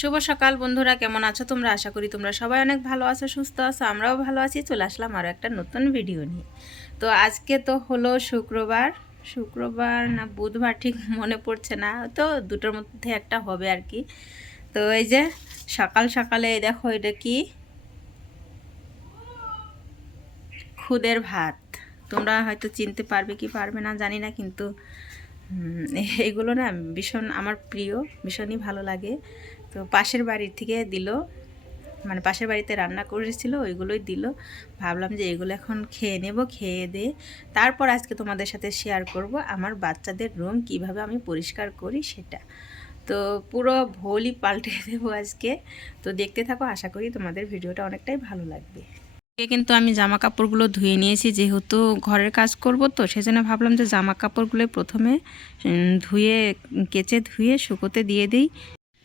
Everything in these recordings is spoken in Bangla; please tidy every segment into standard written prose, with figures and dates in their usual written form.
শুভ সকাল বন্ধুরা, কেমন আছো তোমরা? আশা করি তোমরা সবাই অনেক ভালো আছো, সুস্থ আছো। আমরাও ভালো আছি। চলে আসলাম আরও একটা নতুন ভিডিও নিয়ে। তো আজকে তো হলো শুক্রবার না বুধবার ঠিক মনে পড়ছে না, তো দুটোর মধ্যে একটা হবে আর কি। তো এই যে সকাল সকালে এই দেখো, এটা কি খুদের ভাত। তোমরা হয়তো চিনতে পারবে কি পারবে না জানি না, কিন্তু এগুলো না ভীষণ আমার প্রিয়, ভীষণই ভালো লাগে। তো পাশের বাড়ির থেকে দিল, মানে পাশের বাড়িতে রান্না করেছিল, ওইগুলোই দিল। ভাবলাম যে এগুলো এখন খেয়ে নেব, খেয়ে দিয়ে তারপর আজকে তোমাদের সাথে শেয়ার করব আমার বাচ্চাদের রুম কিভাবে আমি পরিষ্কার করি সেটা। তো পুরো ভোলই পাল্টে দেবো আজকে। তো দেখতে থাকো, আশা করি তোমাদের ভিডিওটা অনেকটাই ভালো লাগবে। কিন্তু আমি জামা কাপড়গুলো ধুয়ে নিয়েছি, যেহেতু ঘরের কাজ করব, তো সেজন্য ভাবলাম যে জামা কাপড়গুলো প্রথমে ধুয়ে কেচে ধুয়ে শুকোতে দিয়ে দিই।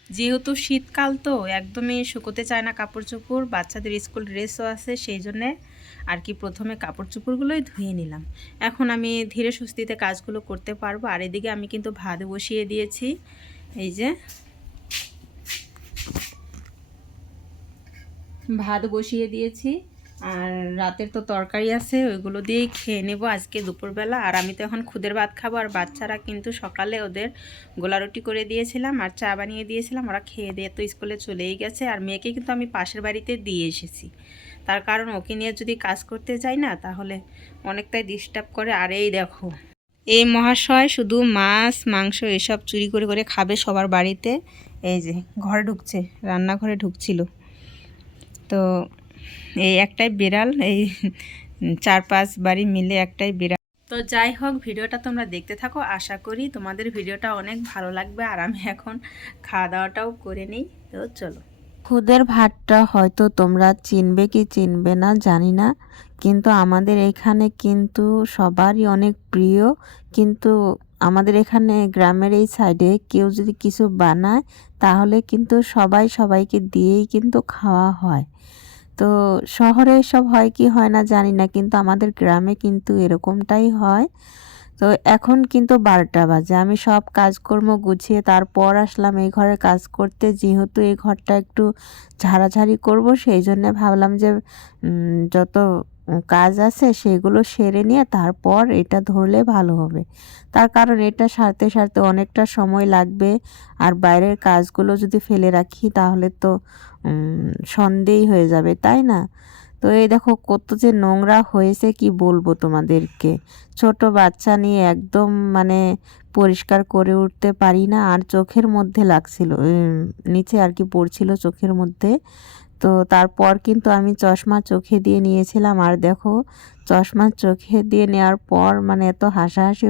যেহেতু শীতকাল তো একদমই শুকোতে চায় না কাপড় চোপড়, বাচ্চাদের স্কুল ড্রেসও আছে, সেই জন্যে আর কি প্রথমে কাপড় চোপড়গুলোই ধুয়ে নিলাম। এখন আমি ধীরে সুস্থিতে কাজগুলো করতে পারবো। আর এদিকে আমি কিন্তু ভাত বসিয়ে দিয়েছি, এই যে ভাত বসিয়ে দিয়েছি। আর রাতের তো তরকারি আছে, ওইগুলো দিয়েই খেয়ে নেব আজকে দুপুরবেলা। আর আমি তো এখন খুদের ভাত খাবো। আর বাচ্চারা কিন্তু সকালে ওদের গোলা রুটি করে দিয়েছিলাম আর চা বানিয়ে দিয়েছিলাম, ওরা খেয়ে দিয়ে তো স্কুলে চলেই গেছে। আর মেয়েকে কিন্তু আমি পাশের বাড়িতে দিয়ে এসেছি, তার কারণ ওকে নিয়ে যদি কাজ করতে যাই না তাহলে অনেকটাই ডিস্টার্ব করে। আর এই দেখো, এই মহাশয় শুধু মাছ মাংস এসব চুরি করে করে খাবে সবার বাড়িতে। এই যে ঘরে ঢুকছে, রান্নাঘরে ঢুকছিল। তো এই একটাই বিড়াল, এই 4-5 বাড়ি মিলে একটাই বিড়াল। তো যাই হোক, ভিডিওটা তোমরা দেখতে থাকো, আশা করি তোমাদের ভিডিওটা অনেক ভালো লাগবে। আর আমি এখন খাওয়া দাওয়াটাও করে নিই, তো চলো। খুদের ভাতটা হয়তো তোমরা চিনবে কি চিনবে না জানি না, কিন্তু আমাদের এখানে কিন্তু সবারই অনেক প্রিয়। কিন্তু আমাদের এখানে গ্রামের এই সাইডে কেউ যদি কিছু বানায় তাহলে কিন্তু সবাই সবাইকে দিয়েই কিন্তু খাওয়া হয়। তো শহরে এসব হয় কি হয় না জানি না, কিন্তু আমাদের গ্রামে কিন্তু এরকমটাই হয়। তো এখন কিন্তু 12টা বাজে, আমি সব কাজকর্ম গুছিয়ে তারপর আসলাম এই ঘরে কাজ করতে। যেহেতু এই ঘরটা একটু ঝাড়াঝাড়ি করব, সেই জন্যে ভাবলাম যে যত কাজ আছে সেগুলো সেরে নিয়ে তারপর এটা ধরলে ভালো হবে। তার কারণ এটা সারতে সারতে অনেকটা সময় লাগবে। আর বাইরের কাজগুলো যদি ফেলে রাখি তাহলে তো সন্ধেই হয়ে যাবে, তাই না? তো এই দেখো কত যে নোংরা হয়েছে কি বলবো তোমাদেরকে। ছোট বাচ্চা নিয়ে একদম মানে পরিষ্কার করে উঠতে পারি না। আর চোখের মধ্যে লাগছিল, নিচে আর কি পড়ছিল চোখের মধ্যে। তো তারপর কিন্তু আমি চশমা চোখে দিয়ে নিয়েছিলাম। আর দেখো চশমা চোখে দিয়ে নেওয়ার পর মানে এত হাসাহাসি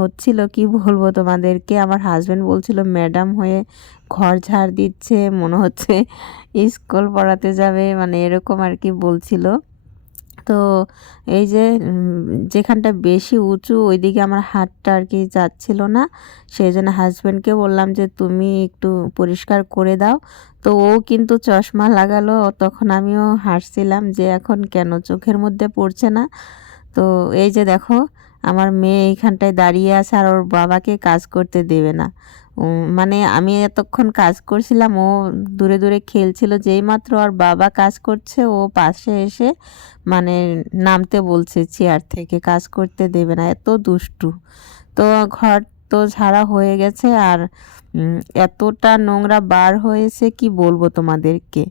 হচ্ছিল কি বলবো তোমাদেরকে। আমার হাজব্যান্ড বলছিল ম্যাডাম হয়ে ঘর ঝাড় দিচ্ছে, মনে হচ্ছে স্কুল পড়াতে যাবে, মানে এরকম আর কি বলছিল। তো এই যে যেখানটা বেশি উঁচু ওইদিকে আমার হাতটা আর কি যাচ্ছিল না, সেই জন্য হাজব্যান্ডকে বললাম যে তুমি একটু পরিষ্কার করে দাও। তো ও কিন্তু চশমা লাগালো, তখন আমিও হাসছিলাম যে এখন কেন চোখের মধ্যে পড়ছে না। তো এই যে দেখো আমার মেয়ে এইখানটায় দাঁড়িয়ে আছে আর ওর বাবাকে কাজ করতে দেবে না। মানে আমি এতক্ষণ কাজ করছিলাম, ও দূরে দূরে খেলছিল, যেই মাত্র ওর বাবা কাজ করছে ও পাশে এসে মানে নামতে বলছে চেয়ার থেকে, কাজ করতে দেবে না, এত দুষ্টু। তো ঘর তো ঝাড়া হয়ে গেছে। আর এতটা নোংরা বার হয়েছে কি বলবো তোমাদেরকে।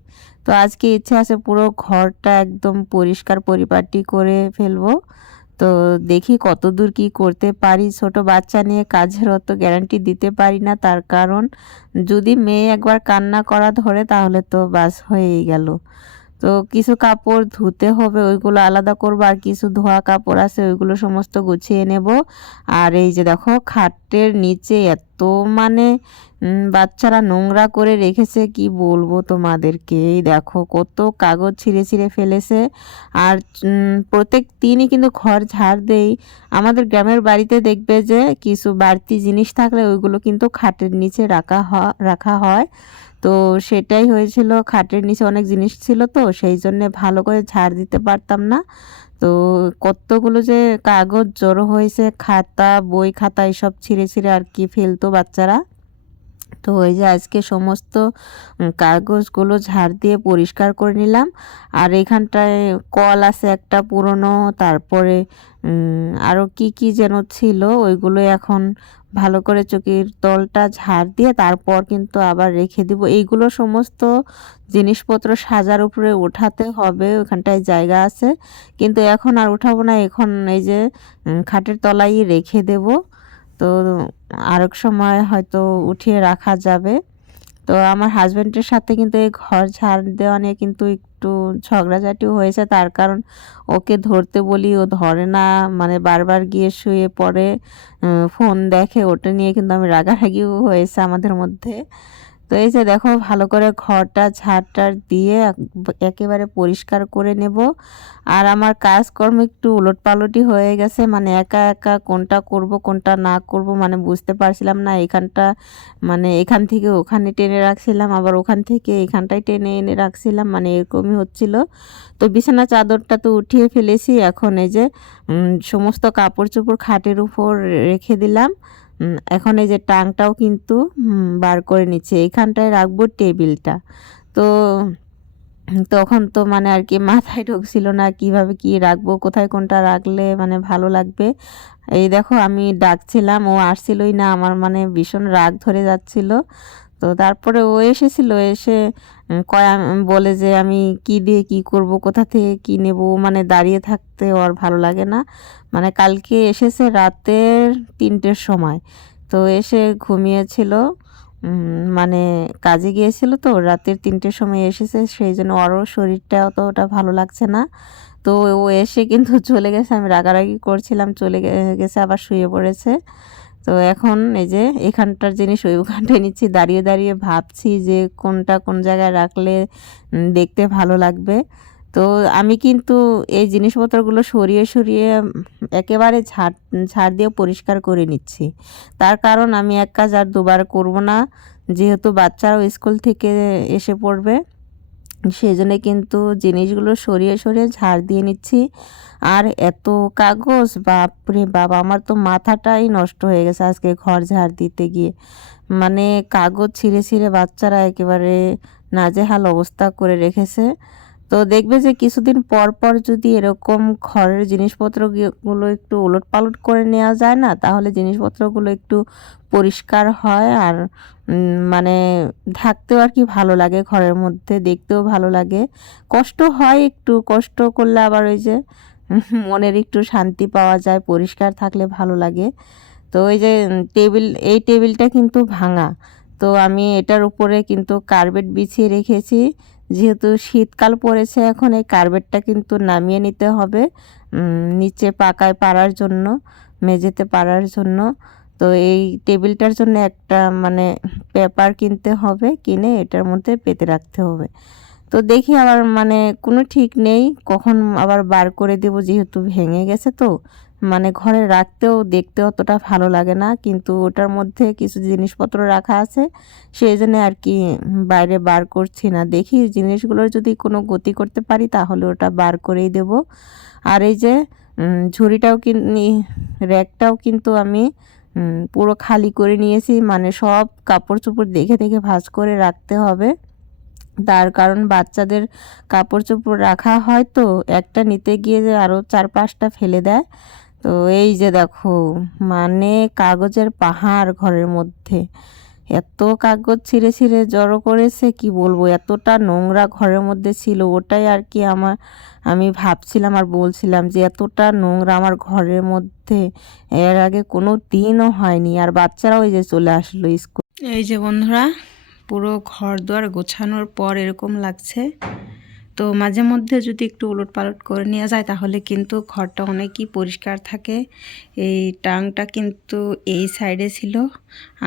তো আজকে ইচ্ছে আছে পুরো ঘরটা একদম পরিষ্কার পরিপাটি করে ফেলবো। তো দেখি কতদূর কি করতে পারি। ছোট বাচ্চা নিয়ে কাজের অত গ্যারান্টি দিতে পারি না, তার কারণ যদি মেয়ে একবার কান্না করা ধরে তাহলে তো বাস হয়েই গেল। তো কিছু কাপড় ধুতে হবে, ওইগুলো আলাদা করবো। আর কিছু ধোয়া কাপড় আছে ওইগুলো সমস্ত গুছিয়ে নেব। আর এই যে দেখো খাটের নিচে এত মানে বাচ্চারা নোংরা করে রেখেছে কি বলবো তোমাদেরকে। এই দেখো কত কাগজ ছিঁড়ে ছিঁড়ে ফেলেছে। আর প্রত্যেক দিনই কিন্তু ঘর ঝাড় দেই। আমাদের গ্রামের বাড়িতে দেখবে যে কিছু বাড়তি জিনিস থাকলে ওইগুলো কিন্তু খাটের নিচে রাখা হয়। তো সেটাই হয়েছিল, খাটের নিচে অনেক জিনিস ছিল, তো সেই জন্যে ভালো করে ঝাড় দিতে পারতাম না। তো কতগুলো যে কাগজ জড়ো হয়েছে, খাতা বই খাতা এসব ছিঁড়ে ছিঁড়ে আর কি ফেলতো বাচ্চারা। তো ওই যে আজকে সমস্ত কাগজগুলো ঝাড় দিয়ে পরিষ্কার করে নিলাম। আর এখানটায় কল আছে একটা পুরনো, তারপরে আরও কি যেন ছিল, ওইগুলো এখন ভালো করে চকির তলটা ঝাড় দিয়ে তারপর কিন্তু আবার রেখে দিব। এইগুলো সমস্ত জিনিসপত্র সাজার উপরে উঠাতে হবে, ওখানটায় জায়গা আছে, কিন্তু এখন আর উঠাবো না, এখন এই যে খাটের তলায় রেখে দেব। তো আরেক সময় হয়তো উঠিয়ে রাখা যাবে। তো আমার হাজব্যান্ডের সাথে কিন্তু এই ঘর ঝাড় দেওয়া নিয়ে কিন্তু একটু ঝগড়াঝাটিও হয়েছে, তার কারণ ওকে ধরতে বলি ও ধরে না, মানে বারবার গিয়ে শুয়ে পড়ে, ফোন দেখে, ওটা নিয়ে কিন্তু আমি রাগারাগিও হয়েছে আমাদের মধ্যে। তো এই যে দেখো ভালো করে ঘরটা ঝাড়টার দিয়ে একেবারে পরিষ্কার করে নেব। আর আমার কাজকর্ম একটু উলটপালটই হয়ে গেছে, মানে একা একা কোনটা করব কোনটা না করব মানে বুঝতে পারছিলাম না। এখানটা মানে এখান থেকে ওখানে টেনে রাখছিলাম, আবার ওখান থেকে এখানটায় টেনে এনে রাখছিলাম, মানে এরকমই হচ্ছিল। তো বিছানা চাদরটা তো উঠিয়ে ফেলেছি, এখন এই যে সমস্ত কাপড় চোপড় খাটের উপর রেখে দিলাম। এখন এই যে টাংটাও কিন্তু বার করে নিচ্ছে, এইখানটায় রাখবো টেবিলটা। তো তখন তো মানে আর কি মাথায় ঢুকছিল না কিভাবে কি রাখবো, কোথায় কোনটা রাখলে মানে ভালো লাগবে। এই দেখো আমি ডাকছিলাম, ও আসছিলই না, আমার মানে ভীষণ রাগ ধরে যাচ্ছিল। তো তারপরে ও এসেছিল, এসে বলে যে আমি কি দিয়ে কি করব, কোথা থেকে কি নেব, মানে দাঁড়িয়ে থাকতে ওর ভালো লাগে না। মানে কালকে এসেছে রাতের 3টের সময়, তো এসে ঘুমিয়েছিল, মানে কাজে গিয়েছিল, তো রাতের 3টের সময় এসেছে, সেই জন্য ওরও শরীরটা অতটা ভালো লাগছে না। তো ও এসে কিন্তু চলে গেছে, আমি রাগারাগি করছিলাম, চলে গেছে, আবার শুয়ে পড়েছে। তো এখন এই যে এখানটার জিনিস ওইখানটায় নিচ্ছি, দাঁড়িয়ে দাঁড়িয়ে ভাবছি যে কোনটা কোন জায়গায় রাখলে দেখতে ভালো লাগবে। তো আমি কিন্তু এই জিনিসপত্রগুলো সরিয়ে সরিয়ে একেবারে ঝাড় দিয়ে পরিষ্কার করে নিচ্ছি। তার কারণ আমি এক কাজ আর দুবার করব না, যেহেতু বাচ্চারাও স্কুল থেকে এসে পড়বে, সেই জন্যে কিন্তু জিনিসগুলো সরিয়ে সরিয়ে ঝাড় দিয়ে নিচ্ছি। আর এত কাগজ, বাপরে বাবা, আমার তো মাথাটাই নষ্ট হয়ে গেছে আজকে ঘর ঝাড় দিতে গিয়ে। মানে কাগজ ছিঁড়ে ছিঁড়ে বাচ্চারা একেবারে নাজেহাল অবস্থা করে রেখেছে। তো দেখবে যে কিছুদিন পর পর যদি এরকম ঘরের জিনিসপত্রগুলো একটু ওলটপালট করে নেওয়া যায় না, তাহলে জিনিসপত্রগুলো একটু পরিষ্কার হয়, আর মানে থাকতেও আর কি ভালো লাগে, ঘরের মধ্যে দেখতেও ভালো লাগে। কষ্ট হয়, একটু কষ্ট করলে আবার ওই যে মনের একটু শান্তি পাওয়া যায়, পরিষ্কার থাকলে ভালো লাগে। তো ওই যে এই টেবিলটা কিন্তু ভাঙা, তো আমি এটার উপরে কিন্তু কার্পেট বিছিয়ে রেখেছি। যেহেতু শীতকাল পড়েছে, এখন এই কার্পেটটা কিন্তু নামিয়ে নিতে হবে নিচে পাকায় পাড়ার জন্য, মেঝেতে পাড়ার জন্য। তো এই টেবিলটার জন্য একটা মানে পেপার কিনতে হবে, কিনে এটার মধ্যে পেতে রাখতে হবে। তো দেখি আবার মানে কোনো ঠিক নেই, কখন আবার বার করে দেব, যেহেতু ভেঙে গেছে, তো মানে ঘরে রাখতেও দেখতে অতটা ভালো লাগে না, কিন্তু ওটার মধ্যে কিছু জিনিসপত্র রাখা আছে, সেই জন্য আর কি বাইরে বার করছি না। দেখি জিনিসগুলোর যদি কোনো গতি করতে পারি তাহলে ওটা বার করেই দেব। আর এই যে ঝুড়িটাও র্যাকটাও কিন্তু আমি পুরো খালি করে নিয়েছি, মানে সব কাপড় চোপড় দেখে দেখে ভাঁজ করে রাখতে হবে। তার কারণ বাচ্চাদের কাপড় চোপড় রাখা হয়, তো একটা নিতে গিয়ে যে আরও 4-5টা ফেলে দেয়। তো এই যে দেখো, মানে কাগজের পাহাড় ঘরের মধ্যে, এত কাগজ ছিঁড়ে ছিঁড়ে জড়ো করেছে, কি বলবো, এতটা নোংরা ঘরের মধ্যে ছিল। ওটাই আর কি আমি ভাবছিলাম আর বলছিলাম যে এতটা নোংরা আমার ঘরের মধ্যে এর আগে কোনো দিনও হয়নি। আর বাচ্চারাও ওই যে চলে আসলো স্কুল। এই যে বন্ধুরা, পুরো ঘর দুয়ার গোছানোর পর এরকম লাগছে। তো মাঝে মধ্যে যদি একটু উলটপালট করে নেওয়া যায় তাহলে কিন্তু ঘরটা অনেকই পরিষ্কার থাকে। এই টাংটা কিন্তু এই সাইডে ছিল,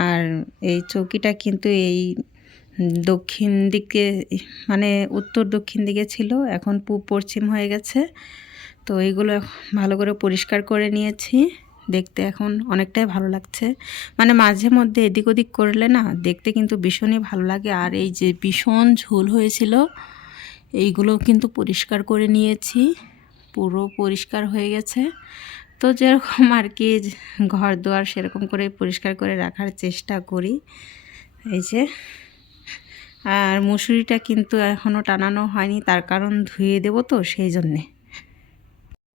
আর এই চৌকিটা কিন্তু এই দক্ষিণ দিকে, মানে উত্তর দক্ষিণ দিকে ছিল, এখন পূব পশ্চিম হয়ে গেছে। তো এইগুলো ভালো করে পরিষ্কার করে নিয়েছি, দেখতে এখন অনেকটাই ভালো লাগছে। মানে মাঝে মধ্যে এদিক ওদিক করলে না দেখতে কিন্তু ভীষণই ভালো লাগে। আর এই যে ভীষণ ঝোল হয়েছিল, এইগুলো কিন্তু পরিষ্কার করে নিয়েছি, পুরো পরিষ্কার হয়ে গেছে। তো যেরকম আর কি ঘর দুয়ার সেরকম করে পরিষ্কার করে রাখার চেষ্টা করি। এই যে, আর মুসুরিটা কিন্তু এখনও টানানো হয়নি, তার কারণ ধুয়ে দেবো তো সেই জন্যে।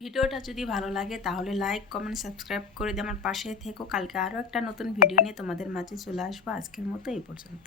ভিডিওটা যদি ভালো লাগে তাহলে লাইক কমেন্ট সাবস্ক্রাইব করে দিয়ে আমার পাশে থেকো। কালকে আরও একটা নতুন ভিডিও নিয়ে তোমাদের মাঝে চলে আসবো। আজকের মতো এই পর্যন্ত।